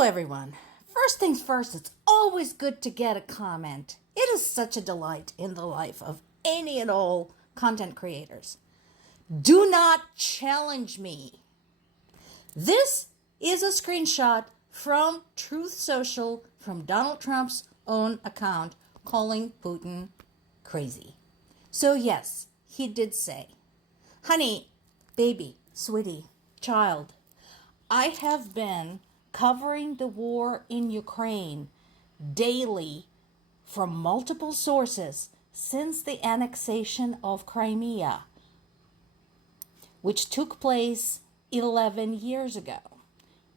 Hello, everyone. First things first, it's always good to get a comment. It is such a delight in the life of any and all content creators. Do not challenge me. This is a screenshot from Truth Social from Donald Trump's own account calling Putin crazy. So yes, he did say, honey, baby, sweetie, child, I have been covering the war in Ukraine daily from multiple sources since the annexation of Crimea, which took place 11 years ago.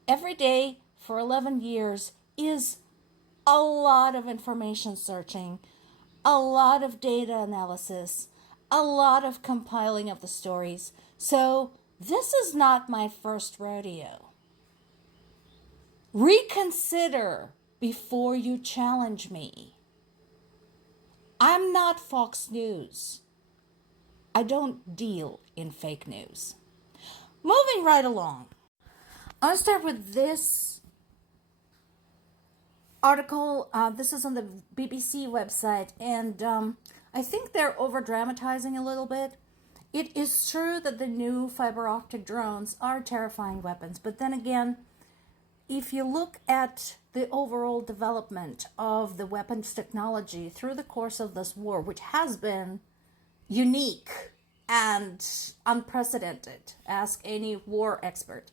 Every day for 11 years is a lot of information searching, a lot of data analysis, a lot of compiling of the stories. So this is not my first rodeo. Reconsider before you challenge me. I'm not Fox News. I don't deal in fake news. Moving right along. I want to start with this article. This is on the BBC website, and I think they're over-dramatizing a little bit. It is true that the new fiber optic drones are terrifying weapons, but then again, if you look at the overall development of the weapons technology through the course of this war, which has been unique and unprecedented, ask any war expert,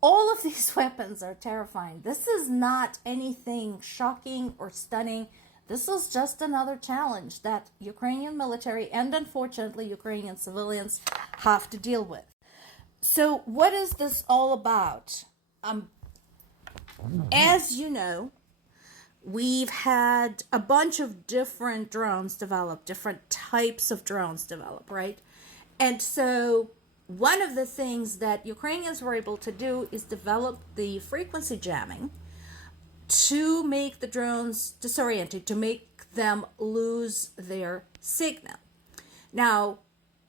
all of these weapons are terrifying. This is not anything shocking or stunning. This is just another challenge that Ukrainian military and unfortunately Ukrainian civilians have to deal with. So what is this all about? As you know, we've had a bunch of different drones develop, different types of drones develop, right? And so one of the things that Ukrainians were able to do is develop the frequency jamming to make the drones disoriented, to make them lose their signal. Now,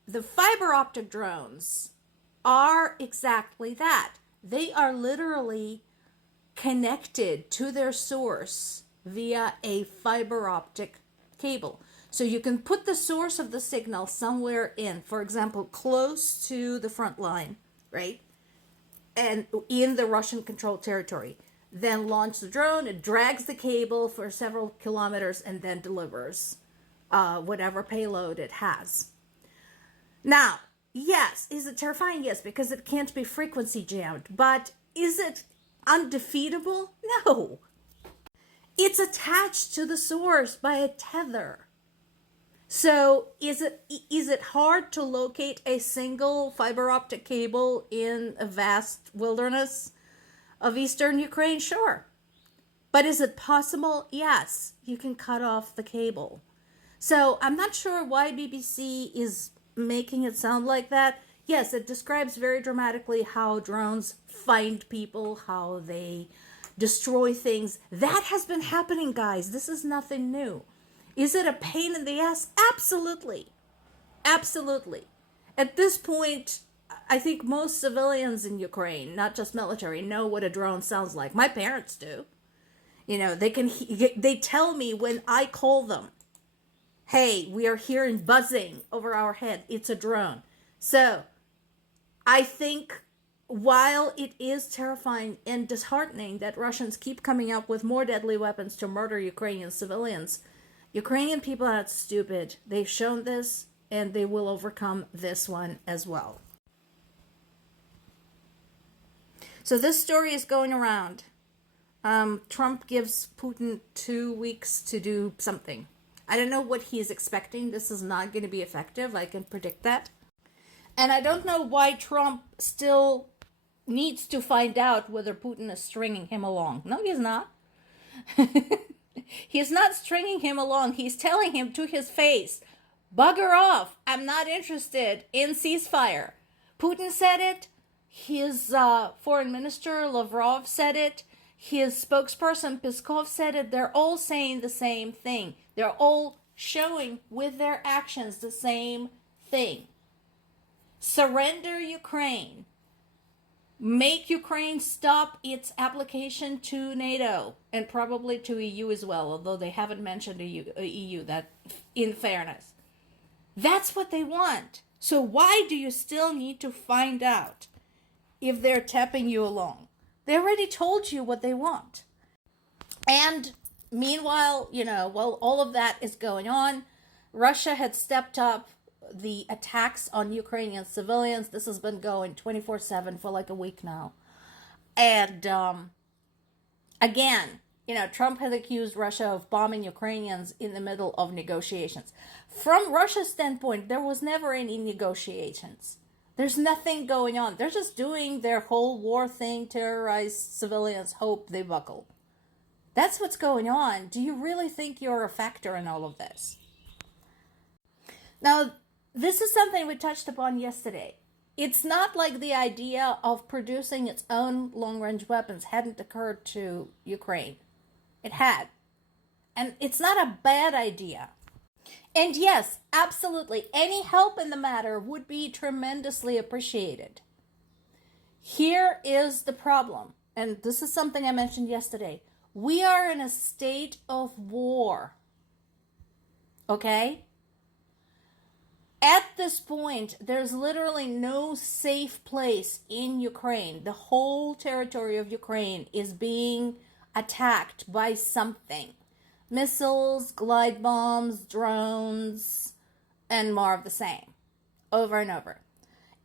the fiber optic drones are exactly that. They are literally connected to their source via a fiber optic cable. So you can put the source of the signal somewhere in, for example, close to the front line, right? And in the Russian controlled territory. Then launch the drone, it drags the cable for several kilometers and then delivers whatever payload it has. Now, yes, is it terrifying? Yes, because it can't be frequency jammed. But is it undefeatable? No. It's attached to the source by a tether. So is it hard to locate a single fiber optic cable in a vast wilderness of eastern Ukraine? Sure. But is it possible? Yes. You can cut off the cable. So I'm not sure why BBC is making it sound like that. Yes, it describes very dramatically how drones find people, how they destroy things. That has been happening, guys. This is nothing new. Is it a pain in the ass? Absolutely. Absolutely. At this point, I think most civilians in Ukraine, not just military, know what a drone sounds like. My parents do. You know, they tell me when I call them, hey, we are hearing buzzing over our head. It's a drone. So I think while it is terrifying and disheartening that Russians keep coming up with more deadly weapons to murder Ukrainian civilians, Ukrainian people are not stupid. They've shown this, and they will overcome this one as well. So this story is going around. Trump gives Putin 2 weeks to do something. I don't know what he is expecting. This is not going to be effective. I can predict that. And I don't know why Trump still needs to find out whether Putin is stringing him along. No, he's not. He's not stringing him along. He's telling him to his face, bugger off. I'm not interested in ceasefire. Putin said it. His foreign minister, Lavrov, said it. His spokesperson, Peskov, said it. They're all saying the same thing. They're all showing with their actions the same thing. Surrender Ukraine. make Ukraine stop its application to NATO and probably to EU as well, although they haven't mentioned EU, that in fairness. That's what they want. So why do you still need to find out if they're tapping you along? They already told you what they want. And meanwhile, while all of that is going on, Russia had stepped up the attacks on Ukrainian civilians. This has been going 24/7 for like a week now. And again, Trump has accused Russia of bombing Ukrainians in the middle of negotiations. From Russia's standpoint, there was never any negotiations. There's nothing going on. They're just doing their whole war thing, terrorize civilians, hope they buckle. That's what's going on. Do you really think you're a factor in all of this? Now, this is something we touched upon yesterday. It's not like the idea of producing its own long-range weapons hadn't occurred to Ukraine. It had. And it's not a bad idea. And yes, absolutely, any help in the matter would be tremendously appreciated. Here is the problem, and this is something I mentioned yesterday. We are in a state of war. Okay? At this point, there's literally no safe place in Ukraine. The whole territory of Ukraine is being attacked by something. Missiles, glide bombs, drones, and more of the same. Over and over.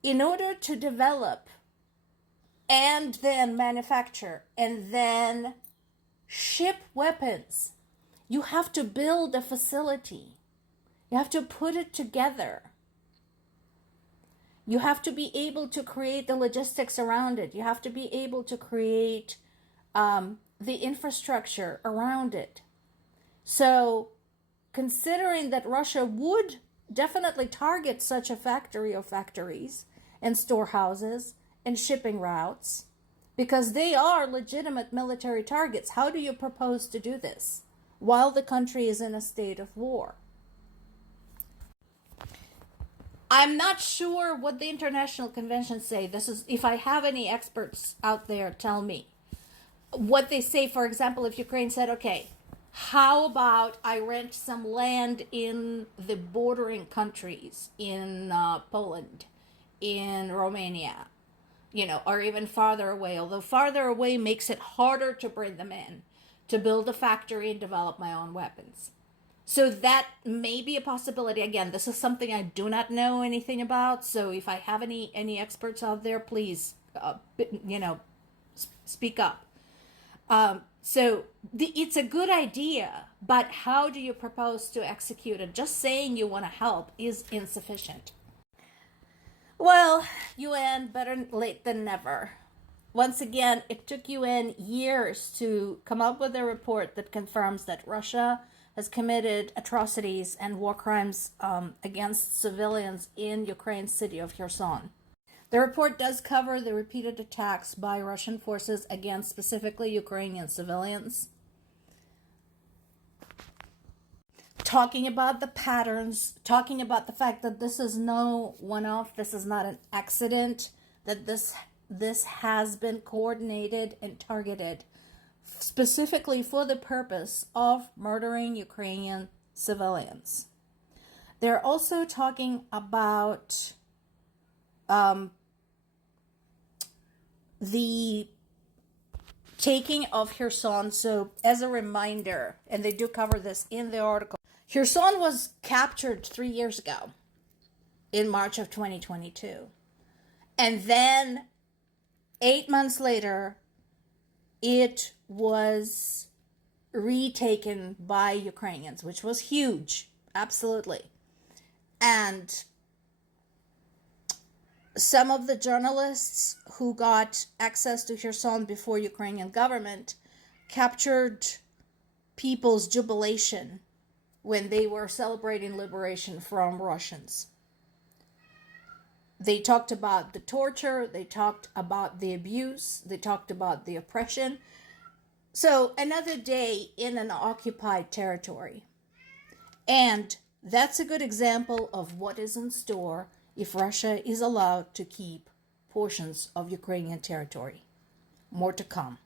In order to develop and then manufacture and then ship weapons, you have to build a facility. You have to put it together. You have to be able to create the logistics around it. You have to be able to create the infrastructure around it. So, considering that Russia would definitely target such a factory or factories and storehouses and shipping routes, because they are legitimate military targets, how do you propose to do this while the country is in a state of war? I'm not sure what the international conventions say. This is, if I have any experts out there, tell me. What they say, for example, if Ukraine said, okay, how about I rent some land in the bordering countries, in Poland, in Romania, or even farther away, although farther away makes it harder to bring them in, to build a factory and develop my own weapons. So that may be a possibility. Again, this is something I do not know anything about. So if I have any experts out there, please, speak up. It's a good idea, but how do you propose to execute it? Just saying you want to help is insufficient. Well, UN, better late than never. Once again, it took UN years to come up with a report that confirms that Russia has committed atrocities and war crimes against civilians in Ukraine's city of Kherson. The report does cover the repeated attacks by Russian forces against specifically Ukrainian civilians, talking about the patterns, talking about the fact that this is no one-off, this is not an accident, that this has been coordinated and targeted specifically for the purpose of murdering Ukrainian civilians. They're also talking about the taking of Kherson. So as a reminder, and they do cover this in the article, Kherson was captured 3 years ago in March of 2022. And then 8 months later, it was retaken by Ukrainians, which was huge, absolutely. And some of the journalists who got access to Kherson before Ukrainian government captured people's jubilation when they were celebrating liberation from Russians. They talked about the torture, they talked about the abuse, they talked about the oppression. So another day in an occupied territory. And that's a good example of what is in store if Russia is allowed to keep portions of Ukrainian territory. More to come.